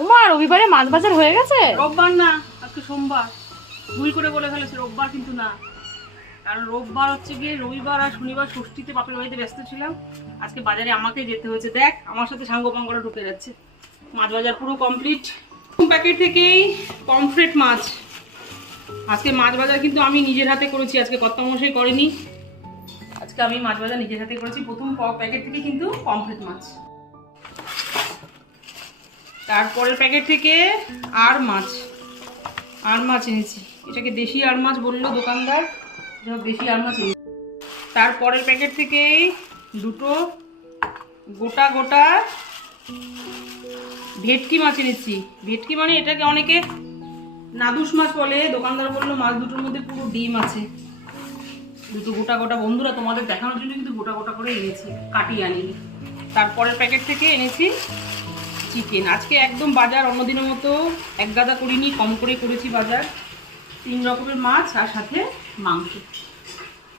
ওমা রবিবারে মাছ বাজার হয়ে গেছে? রোববার না, আজকে সোমবার। ভুল করে বলে ফেলেছি, রোববার কিন্তু না। কারণ রোববার হচ্ছে গিয়ে রবিবার আর শনিবার ষষ্ঠীতে বাপের বাড়িতে ব্যস্ত ছিলাম। আজকে বাজারে আমাকে যেতে হয়েছে। দেখ আমার সাথে সাঙ্গপাঙ্গরা ঢুকে যাচ্ছে। মাছ বাজার পুরো কমপ্লিট। প্যাকেট থেকেই পমফ্রেট মাছ। আজকে মাছ বাজার কিন্তু আমি নিজের হাতে করেছি, আজকে কর্তামশাই করেনি। আজকে আমি মাছ বাজার নিজের হাতে করেছি। প্রথম প্যাকেট থেকে কিন্তু পমফ্রেট মাছ। তারপরের প্যাকেট থেকে আর মাছ এনেছি। এটাকে দেশি আর মাছ বললো দোকানদার, দেশি আর মাছ এনেছি। তারপরের প্যাকেট থেকেই দুটো গোটা গোটা ভেটকি মাছ এনেছি। ভেটকি মানে এটাকে অনেকে নাদুস মাছ বলে। দোকানদার বললো মাছ দুটোর মধ্যে পুরো ডিম আছে। দুটো গোটা গোটা, বন্ধুরা তোমাদের দেখানোর জন্য কিন্তু গোটা গোটা করে এনেছি, কাটিয়ে আনিনি। তারপরের প্যাকেট থেকে এনেছি চিকেন। আজকে একদম বাজার অন্যদিনের মতো এক গাদা করিনি, কম করে করেছি বাজার। 3 রকমের মাছ আর সাথে মাংস।